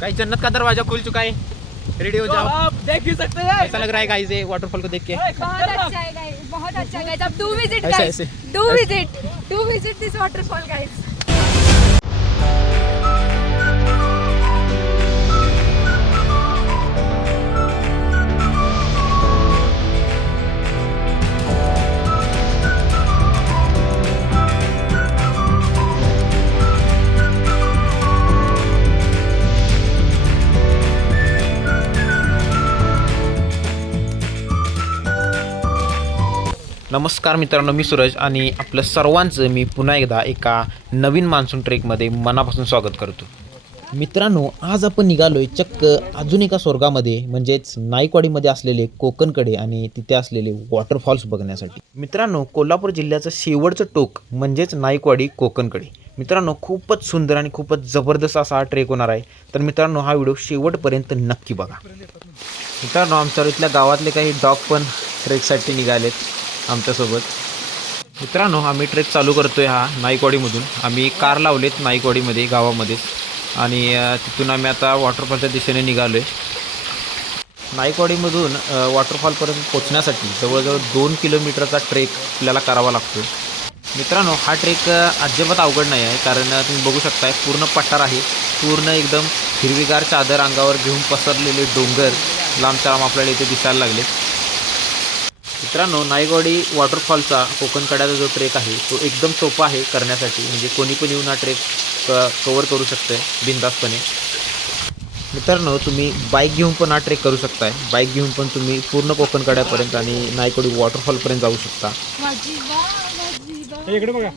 Guys जन्नत का दरवाजा खुल चुका है, रेडी हो जाओ। आप देख ही सकते हैं कैसा लग रहा है गाइस ये वाटरफॉल को देख के? बहुत अच्छा है गाइस, बहुत अच्छा है गाइस। अब डू विजिट ऐसे- गाइस, ऐसे- do visit this waterfall guys. नमस्कार मित्रांनो, मी सूरज आणि आपलं सर्वांचं मी पुन्हा एकदा एका नवीन मान्सून ट्रेकमध्ये मनापासून स्वागत करतो। मित्रांनो, आज आपण निघालोय चक्क अजून एका स्वर्गामध्ये म्हणजेच नाईकवाडीमध्ये असलेले कोकणकडे आणि तिथे असलेले वॉटरफॉल्स बघण्यासाठी। मित्रांनो, कोल्हापूर जिल्ह्याचं शेवटचं टोक म्हणजेच नाईकवाडी कोकणकडे। मित्रांनो, खूपच सुंदर आणि खूपच जबरदस्त असा हा ट्रेक होणार आहे, तर मित्रांनो हा व्हिडिओ शेवटपर्यंत नक्की बघा। मित्रांनो, आमच्या इथल्या गावातले काही डॉग पण ट्रेकसाठी निघालेत आमच्यासोबत। मित्रांनो, आम्ही ट्रेक चालू करतोय हा नाईकवाडीमधून। आम्ही कार लावलेत नाईकवाडीमध्ये गावामध्ये आणि तिथून आम्ही आता वॉटरफॉलच्या दिशेने निघालोय। नाईकवाडीमधून वॉटरफॉलपर्यंत पोहोचण्यासाठी जवळजवळ 2 किलोमीटरचा ट्रेक आपल्याला करावा लागतो। मित्रांनो, हा ट्रेक अजिबात अवघड नाही आहे, कारण तुम्ही बघू शकताय पूर्ण पठार आहे, पूर्ण एकदम हिरवीगार चादर अंगावर घेऊन पसरलेले डोंगर लांबच्या लांब आपल्याला इथे दिसायला लागले। मित्रांनो, नाईकवाडी वॉटरफॉलचा कोकणकड्याचा जो ट्रेक आहे तो एकदम सोपा आहे करण्यासाठी, म्हणजे कोणी पण येऊन हा ट्रेक कवर करू शकतं बिनधास्तपणे। मित्रांनो, तुम्ही बाईक घेऊन पण हा ट्रेक करू शकताय। बाईक घेऊन पण तुम्ही पूर्ण कोकणकड्यापर्यंत आणि नाईकवाडी वॉटरफॉलपर्यंत जाऊ शकता। इकडे बघा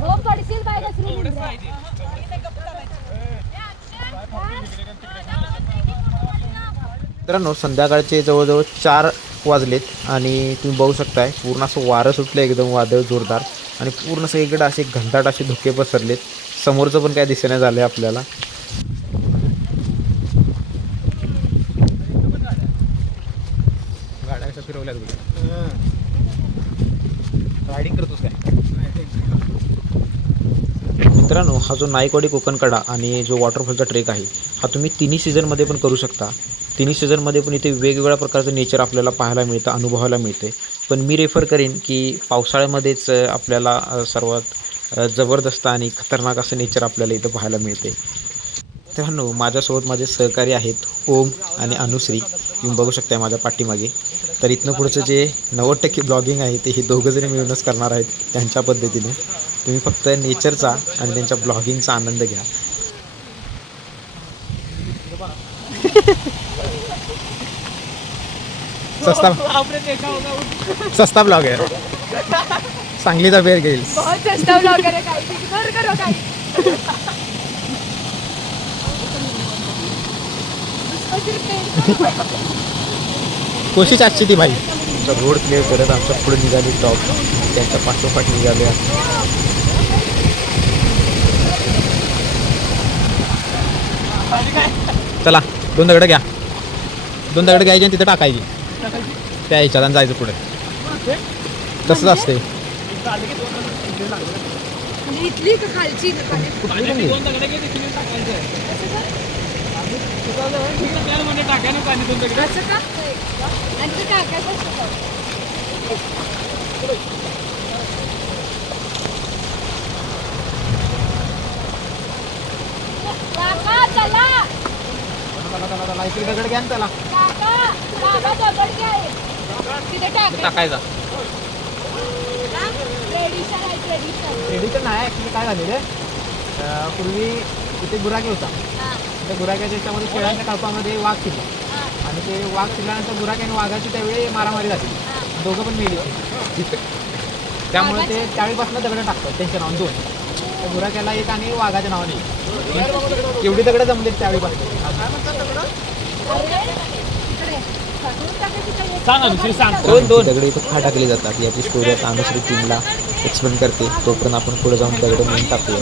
हो पडशील बाय मित्रांनो, संध्याकाळचे जवळजवळ 4 वाजलेत आणि तुम्ही बघू शकताय पूर्ण असं वारं सुटलं एकदम वादळ जोरदार, आणि पूर्ण सगळीकडे असे घनदाट असे धुके पसरलेत। समोरचं पण काय दिसेना झालं आहे आपल्याला। गाड्या कशा फिरवल्यात रायडिंग करतोस काय? मित्रांनो, हा जो नाईकवाडी कोकणकडा आणि जो वॉटरफॉलचा ट्रेक आहे हा तुम्ही तिन्ही सीझनमध्ये पण करू शकता। तिन्ही सीझनमध्ये पण इथे वेगवेगळ्या प्रकारचं नेचर आपल्याला पाहायला मिळतं, अनुभवायला मिळते। पण मी रेफर करीन की पावसाळ्यामध्येच आपल्याला सर्वात जबरदस्त आणि खतरनाक असं नेचर आपल्याला इथं पाहायला मिळते। मित्रांनो, माझ्यासोबत माझे सहकारी आहेत ओम आणि अनुश्री, तुम्ही बघू शकता माझ्या पाठीमागे। तर इथनं पुढचं जे 90% ब्लॉगिंग आहे ते हे दोघंजणी मिळूनच करणार आहेत त्यांच्या पद्धतीने। तुम्ही फक्त नेचरचा आणि त्यांच्या ब्लॉगिंगचा आनंद घ्या। सस्ता ब्लॉग है, सांगलीचा बेर घेईल। बहुत सस्ता ब्लॉगर है गाइस, इग्नोर करो गाइस। कोशिश आजची ती भाई। रोड क्लिअर करत आमच्या पुढे निघाले टॉप, त्यांच्या पाठोपाठ निघाले। चला 2 दगड घ्या, 2 दगड घ्यायची आणि तिथे टाकायची त्या ह्याच्यात जायचं पुढे। तसंच असते इथली का खालची असं का? आणि ते टाकायचं असतं. काका चला, दगड घ्या त्याला काका दगड घ्या, तिथे टाकायचा। ट्रेडिशन आहे, ट्रेडिशन। ट्रेडिशन नाही, ॲक्च्युली काय झालेलं पूर्वी इथे गुराखी होता, त्या गुराख्याच्या याच्यामध्ये शेळ्यांच्या कळपामध्ये वाघ शिरला, आणि ते वाघ शिरल्यानंतर गुराखी आणि वाघाची त्यावेळी मारामारी झाली, दोघं पण मेली। त्यामुळे ते त्यावेळीपासून दगड टाकतात त्यांच्या नावाने 2, त्या गुराख्याला एक आणि वाघाच्या नावाने एवढी दगड जमलेत त्यावेळीपासून। सांग अनुश्री सांग. दगड इथं खा टाकली जातात याची स्टोरी आता अनुश्री टीमला एक्सप्लेन करते. तोपर्यंत आपण पुढे जाऊन दगड नेऊन टाकूया.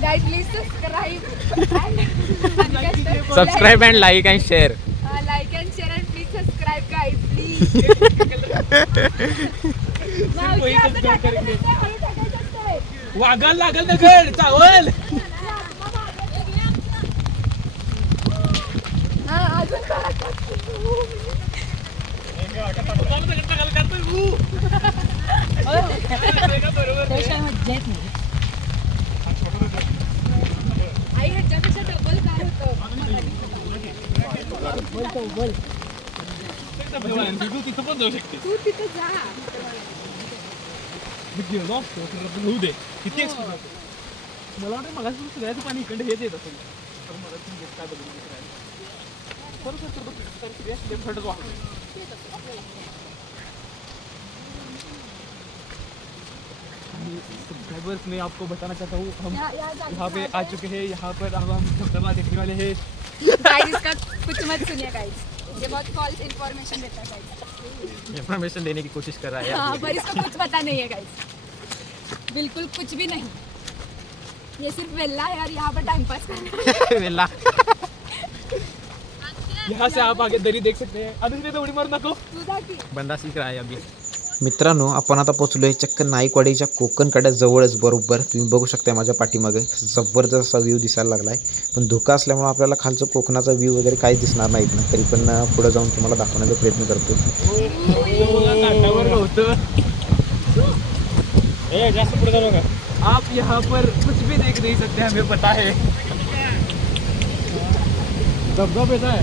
Guys, please subscribe. Subscribe and like and share. Like and share and please subscribe, guys. Please. मावशी, आता टाकायचं नसतंय, हळू टाकायचं असतंय. वागायला लागल दगड चावल. हा, अजून करा. आई ह्याच्यापेक्षा डबल काय होतं तिथं पण जाऊ शकते. तू तिथे जा. होऊ दे किती मला वाटतं मला सगळ्याचं पाणी इकडे हेच येत असेल. काय बघ सब्सक्राइबर्स मैं आपको बताना चाहता हूँ हम यहाँ पे आ चुके हैं. यहाँ पर अब हम धबधबा देखने वाले हैं. गाइस इसका कुछ मत सुनिए गाइस, ये बहुत फॉल्स इन्फॉर्मेशन देता है गाइस. इन्फॉर्मेशन देने की कोशिश कर रहा है. हाँ, पर इसको कुछ पता नहीं है गाइस, बिल्कुल कुछ भी नहीं. ये सिर्फ वेल्ला है और यहाँ पर टाइम पास करना है. यहाँ से आप आगे दरी देख सकते हैं. अनुश्री तो उडी मारू नको. तू जा की. बंदा सीख रहा है अभी. मित्रांनो, आपण आता पोचलोय चक्क नाईकवाडीच्या कोकण कड्याजवळच. बरोबर तुम्ही बघू शकता माझ्या पाठीमागे जबरदस्त असा व्ह्यू दिसायला लागला आहे. पण धुका असल्यामुळे आपल्याला खालचं कोकणाचा व्ह्यू वगैरे काहीच दिसणार नाहीत ना. तरी पण पुढे जाऊन तुम्हाला दाखवण्याचा प्रयत्न करतो. जास्त पुढे जाऊ नका. आप यहाँ पर कुछ भी देख नहीं सकते, हमें पता है. धबधबा है.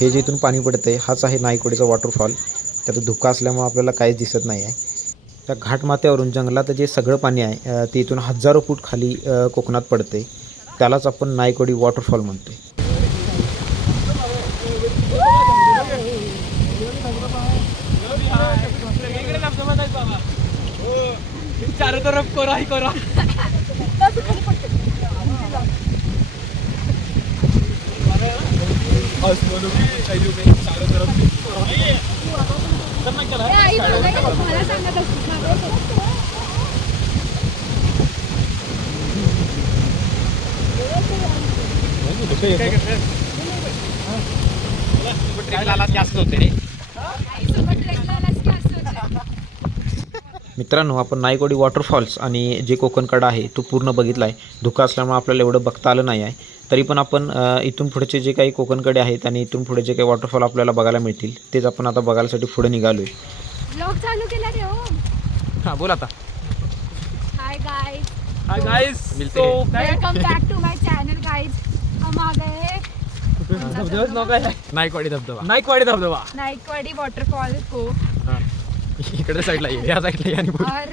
हे जे इथून पाणी पडतं आहे हाच आहे नाईकवाडीचा वॉटरफॉल. त्यात धुका असल्यामुळे आपल्याला काहीच दिसत नाही आहे. त्या घाटमाथ्यावरून जंगलात जे सगळं पाणी आहे ते इथून हजारो फूट खाली कोकणात पडते. त्यालाच आपण नाईकवाडी वॉटरफॉल म्हणतोय. चारों तरफ कोरा ही कोरा. चारों तरफ ए, आई बघायला मला सांगत असते ना. जास्त होते रे. आईसोबत ट्रेकला आलास की असं होतं. मित्रांनो, आपण नाईकवाडी वॉटरफॉल्स आणि जे कोकणकडा आहे तो पूर्ण बघितला आहे. धुका असल्यामुळे आपल्याला एवढं बघता आलं नाही आहे. तरी पण आपण इथून पुढचे जे काही कोकणकडे आहेत आणि इथून पुढे जे काही वॉटरफॉल आपल्याला बघायला मिळतील तेच आपण आता बघायसाठी पुढे निघालो आहे. ब्लॉग चालू केला रे हो. हां बोल आता. Hi guys. Hi guys. तो welcome back to my channel guys. हम आ गए हैं धबधबाच नाव काय आहे? नाईकवाडी धबधबा. नाईकवाडी धबधबा. नाईकवाडी वॉटरफॉल को. इकडे साईडला ये, या साईडला ये आणि बोल. और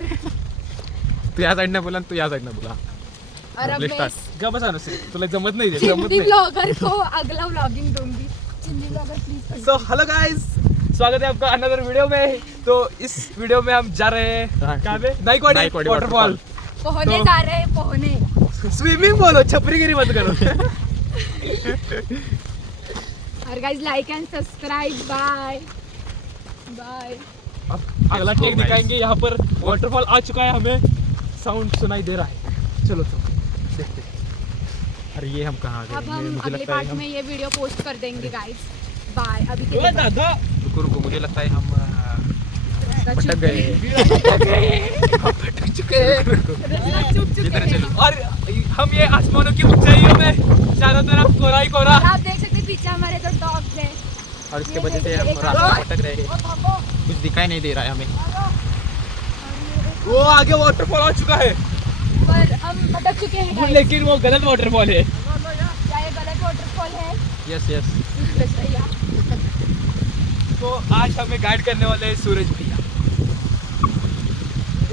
तू या साईडने बोला आणि तू या साईडने बोला. और अब मैं गा बसा नसेल तुला जमत नाही. हिंदी ब्लॉगर को अगला व्लॉगिंग दूंगी. Hindi blogger please. So hello guys, स्वागत है आपका अनदर वीडियो में. तो इस वीडियो में हम जा रहे हैं कहाँ पे? नाईकवाडी वाटरफॉल. पोहने जा रहे हैं, पोहने. स्विमिंग बोलो, छपरीगिरी मत करो. और guys like and subscribe. Bye bye. अगला टेक दिखाएंगे. यहाँ पर वाटरफॉल आ चुका है, हमें साउंड सुनाई दे रहा है. चलो तो देखते. अरे ये हम कहाँ अब हम अगले पार्ट में ये वीडियो पोस्ट कर देंगे गाइस. बाय. अभी के लिए दादा रुको रुको, मुझे लगता है हम भटक गए. भटक चुके हैं. चुप चुके हैं. और हम ये आसमानों की ऊंचाइयों में चारों तरफ कोरा ही कोरा. आप देख सकते हैं पीछे हमारे तो डॉग्स हैं. और इसके वजह से हम रास्ते में भटक रहे हैं. कुछ दिखाई नहीं दे रहा है हमें. वो आगे वाटरफॉल आ चुका है पर हम भटक चुके हैं guys. लेकिन वो गलत वाटरफॉल है. क्या ये गलत वाटरफॉल है? Yes yes. भैया तो आज हमें गाइड करने वाले हैं सूरज भैया.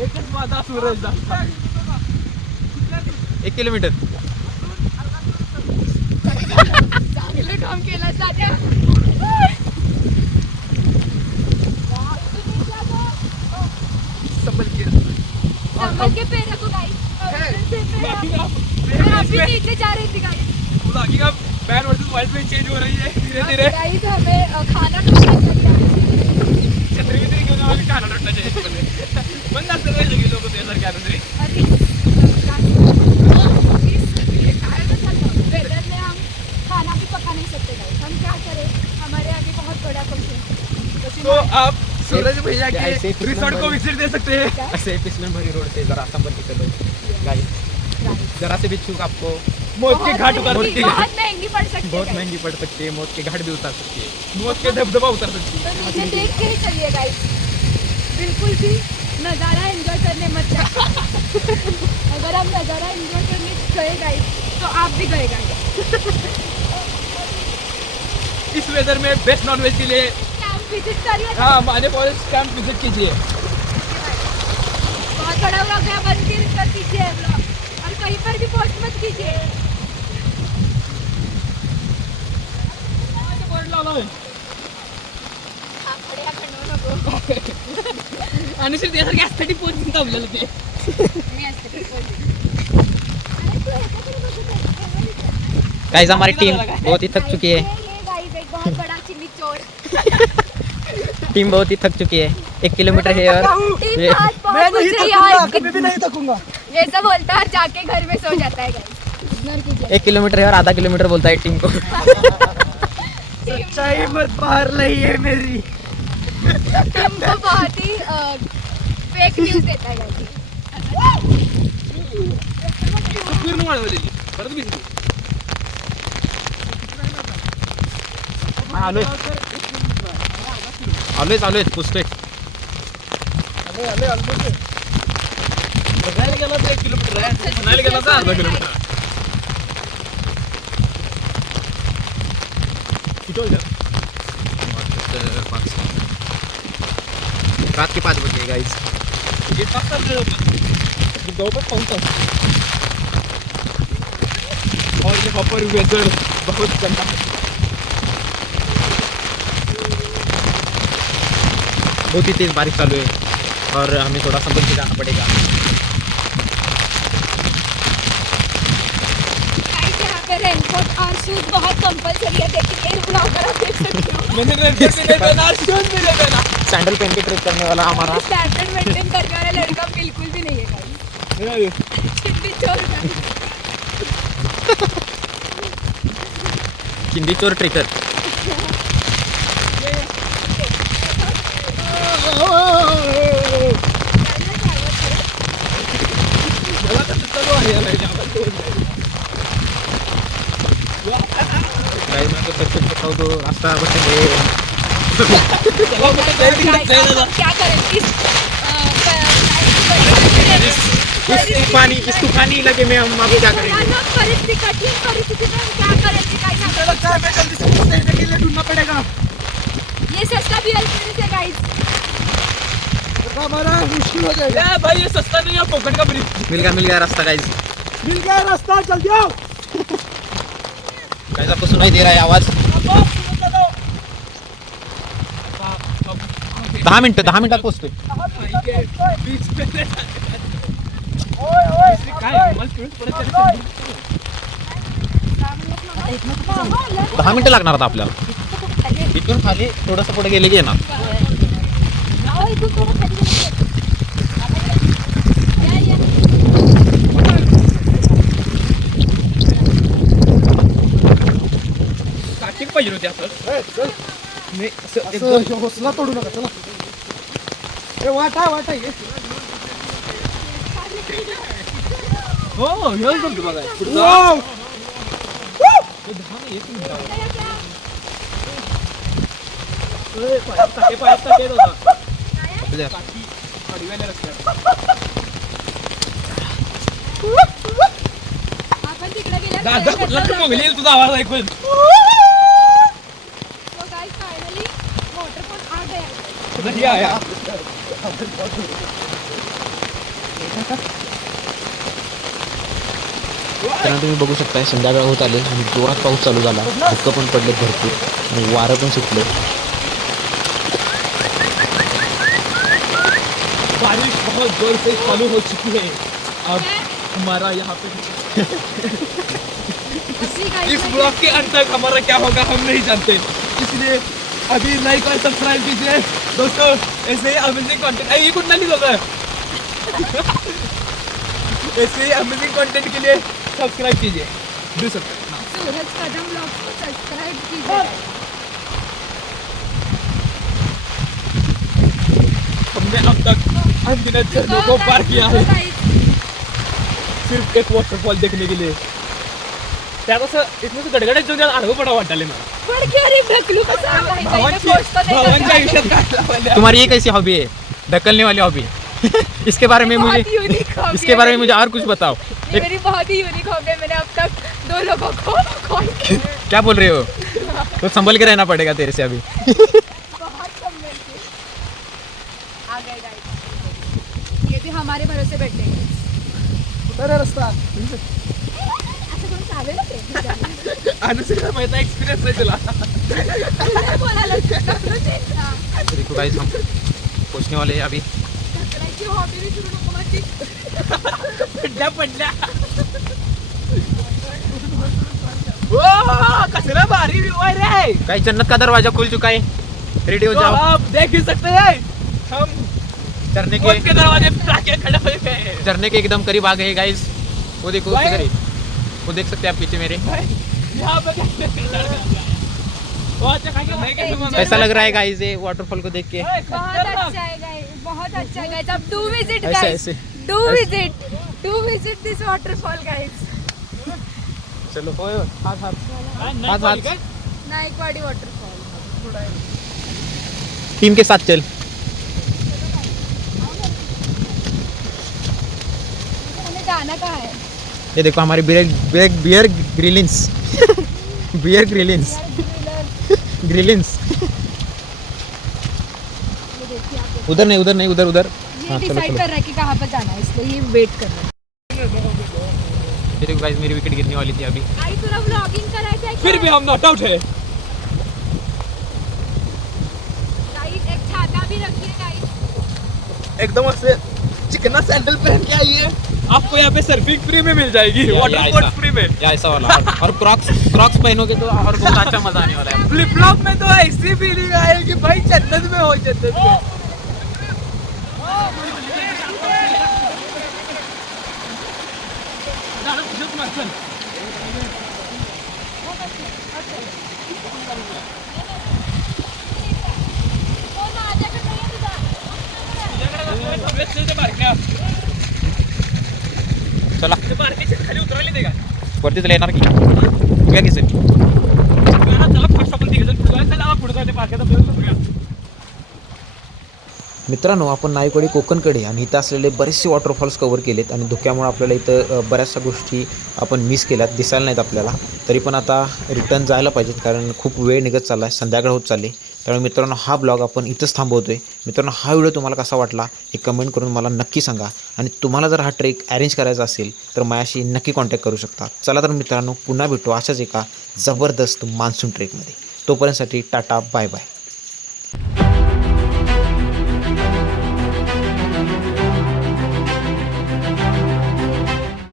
एकच माझा सूरज दाखवा. 1 किलोमीटर. किलो काम केला साध्या संभल के पैर रखो गाइस मैं अभी नीचे जा रही थी गाइस बैन वर्सेस वाइल्ड में चेंज हो रही है धीरे धीरे गाइस हमें खाना ढूंढना चाहिए छतरी वितरी घेऊन आम्ही खाना ढूंढना चाहिए मग असं काय सगळे लोक ते सर काय तरी वेदर में हम खाना भी पका नहीं सकते गाइस हम क्या करें हमारे आगे बहुत बड़ा क्वेश्चन तो आप सूरज भैया के ऐसे फिसलन रिसोर्ट को भरी- विजिट दे सकते हैं ऐसे फिसलन भरी रोड से जरा संभल के चलो गाइस जरा से भी चूक आपको मौत के घाट उतार बहुत सकती है महंगी पड़ सकती है बहुत guys। महंगी पड़ सकती है मौत के घाट भी उतार सकती है मौत के धबधबा उतर सकती है तो नीचे देख के ही चलिए गाइस बिल्कुल भी नज़ारा एंजॉय करने मत जाओ अगर हम नज़ारा एंजॉय करने गए गाइस तो आप भी गए गाइस इस वेदर में बेस्ट नॉनवेज के लिए कैंप विजिट करिए हाँ माने फॉरेस्ट कैंप विजिट कीजिए बहुत बड़ा व्लॉग है बंद कर दीजिए व्लॉग और कहीं पर भी पोस्ट मत कीजिए आप खड़े या खंडो नको आणि सर त्यासारखी ॲस्थेटिक पोस्ट थांबलेलं ते मी असते अरे तू ऐसा क्यों बघत आहे? गाइस हमारी टीम बहुत ही थक चुकी है ये गाइस एक बहुत बड़ा चिल्ली चोर टीम बहुत ही थक चुकी है 1 किलोमीटर है और टीम ये- आज बहुत कुछ रही आज कभी भी नहीं थकूंगा ये सब बोलता है और जाके घर में सो जाता है गाइस इग्नोर कीजिए 1 किलोमीटर है और आधा किलोमीटर बोलता है टीम को सच्चाई मत बाहर नहीं है मेरी टीम को बहुत ही फेक न्यूज देता है गाइस पूर्ण वाढवलेली परत बी आलोय आलोय पुस्तक बघायला गेला तर 1 किलोमीटर आहे म्हणायला गेला तर अर्धा किलोमीटर किती होईल रात के 5 बजे गाइस ये टाकतात जवळपास पाऊस आहे और यहाँ पर वेदर बहुत गंदा है बहुत ही तेज बारिश चालू है और हमें थोड़ा संभल के जाना पड़ेगा गाइस यहाँ पे रेनकोट और शूज बहुत कंपलसरी है देखिए ये ब्लॉगर आप देख सकते हो मैंने रेनकोट भी नहीं पहना शूज भी नहीं पहना सैंडल पहन के ट्रिप करने वाला हमारा स्टैंडर्ड मेंटेन करने वाला लड़का बिल्कुल भी नहीं है गाइस चिल्ली चोर गाइस चिंदी चोर ट्रिकर मला तर चालू आहे याला जाम गाइस मैं तो सच सच बताऊं तो रास्ता बचेंगे चला बेटा जल्दी गाइस जाए अब दादा हम क्या करें इस तूफानी इलाके में हम आगे क्या करेंगे भयानक परिस्थिति कठिन परिस्थिति में हम क्या करेंगे गाइस चला चाय में जल्दी से पहुंचने के लिए ढूंढना पड़ेगा ये सस्ता भी हेल्प है गाइस हमारा मुश्किल हो जाएगा भाई ये सस्ता नहीं है पोकट का ब्रिज मिल गया रास्ता गाइस मिल गया रास्ता जल्दी आओ गाइस आपको सुनाई दे रहा है आवाज 10 मिनिटात पोहोचतोय काय मला कळत परत चला 10 मिनिटं लागणार आता आपल्याला इथून खाली थोडंसं पुढे गेले की येणार काटिक पाहिजे होते असं नाही असं एकदम हौसला तोडू नका चला ए वाटा ये हो हेच बघ बघा पुढचा वाव आपण तिकडे दादा कुठला तर मोगली तुझा आवाज ऐकून तो गाइस फाइनली वॉटरफॉल आ गया नाही आया मित्रांनो तुम्ही बघू शकताय संध्याकाळ होत आले आणि जोरात पाऊस चालू झाला, धुकं पण पडले भरपूर आणि वारं पण सुटले. बारिश बहुत जोर से चालू हो चुकी है. अब हमारा यहाँ पे इस ब्लॉग के अंत तक हमारा क्या होगा हम नहीं जानते, इसलिए अभी लाइक और सब्सक्राइब कीजिए दोस्तों. ऐसे ही अमेजिंग कंटेंट ये कुछ नहीं होता है. ऐसे ही अमेजिंग कंटेंट के लिए सब्सक्राइब कीजिए. Do subscribe. Suraj Kadam blog को सब्सक्राइब कीजिए. हमने अब तक अनगिनत झरनों को पार किया है सिर्फ एक वॉटरफॉल देखने के लिए. त्यात असं इथनं गडगडत जाऊन आडवं पडा वाटाले मला. पण की अरे ढकलू कसं भावांच्या आयुष्यात काय लावलंय? तुम्हारी ये कैसी हॉबी है, ढकलने वाली हॉबी? इसके बारे में मुझे और कुछ बताओ. ये मेरी बहुत ही यूनिक हॉबी है. मैंने अब तक 2 लोगों को कॉल किया. क्या बोल रहे हो? तो संभल के रहना पड़ेगा तेरे से अभी. बहुत कम मिलती है. आ गए गाइस, ये भी हमारे भरोसे बैठे हैं. अरे रस्ता असं कोण चालेल ते? अनुसरीला माहिती एक्सपिरियन्स आहे तुला. तुला बोलायला ढकलूच येत ना. देखो गाइस हम पहुंचने वाले हैं अभी. ढकलायची हॉबी विसरू नको माझी. पडल्या ओ कसला भारी व्यू आहे रे. गाइस जन्नत का दरवाजा खुल चुका है, रेडी हो तो जाओ. आप देख ही सकते हैं हम झरने कोर्ट के के दरवाजे पे आके खड़े हुए हैं. झरने के एकदम करीब आ गए गाइस. वो देखो भाई. किधर है, वो देख सकते हैं आप पीछे मेरे. यहाँ पे वो अच्छा खाएंगे नहीं कैसे मजा कैसा लग रहा है गाइस ये वाटरफॉल को देख के? बहुत अच्छा है गाइस, बहुत अच्छा है गाइस. अब डू विजिट ऐसे गाइस, ऐसे do visit this waterfall guys. चलो हाथ हाथ. नाईकवाडी वाटरफॉल. टीम के साथ चल. हमें जाना कहाँ है? ये देखो हमारे बियर ग्रिलिंस. बियर ग्रिलिंस. ग्रिलिंस. उधर नहीं उधर नहीं उधर उधर. ये हाँ चलो डिसाइड चलो. कर रहा है कि कहाँ पर जाना है, इसलिए ये वेट कर रहा है. ये देखो गाइस मेरी विकेट गिरने वाली थी अभी. आई तुला व्लॉगिंग करायचं आहे फिर भी हम नॉट आउट है. गाइस एक छाता भी रखिए गाइस. एकदम से चिकना सैंडल पहन के आइए, आपको यहाँ पे सर्फिंग फ्री में मिल जाएगी, वाटर स्पोर्ट्स फ्री में. या ऐसा वाला. और क्रॉक्स पहनोगे तो और बहुत अच्छा मजा आने वाला है. फ्लिप फ्लॉप में तो ऐसी फीलिंग आएगी भाई जन्नत में हो, जन्नत में. चला खाली उतरवली ते का वरती चला येणार की बघा की सर. चला फास्ट आपण तिघ जण पुढे जायचं. चला पुढे जायचं पार्कात आपल्याला. मित्रांनो आपण नाईकवाडी कोकणकडे आणि इथं असलेले बरेचसे वॉटरफॉल्स कवर केलेत आणि धुक्यामुळे आपल्याला इथं बऱ्याचशा गोष्टी आपण मिस केल्यात, दिसायला नाहीत आपल्याला. तरी पण आता रिटर्न जायला पाहिजेत कारण खूप वेळ निघत चालला आहे, संध्याकाळ होत चालली. त्यामुळे मित्रांनो हा ब्लॉग आपण इथंच थांबवतो आहे. मित्रांनो हा व्हिडिओ तुम्हाला कसा वाटला हे कमेंट करून मला नक्की सांगा. आणि तुम्हाला जर हा ट्रेक अरेंज करायचा असेल तर माझ्याशी नक्की कॉन्टॅक्ट करू शकता. चला तर मित्रांनो पुन्हा भेटू अशाच एका जबरदस्त मान्सून ट्रेकमध्ये. तोपर्यंतसाठी टाटा बाय बाय.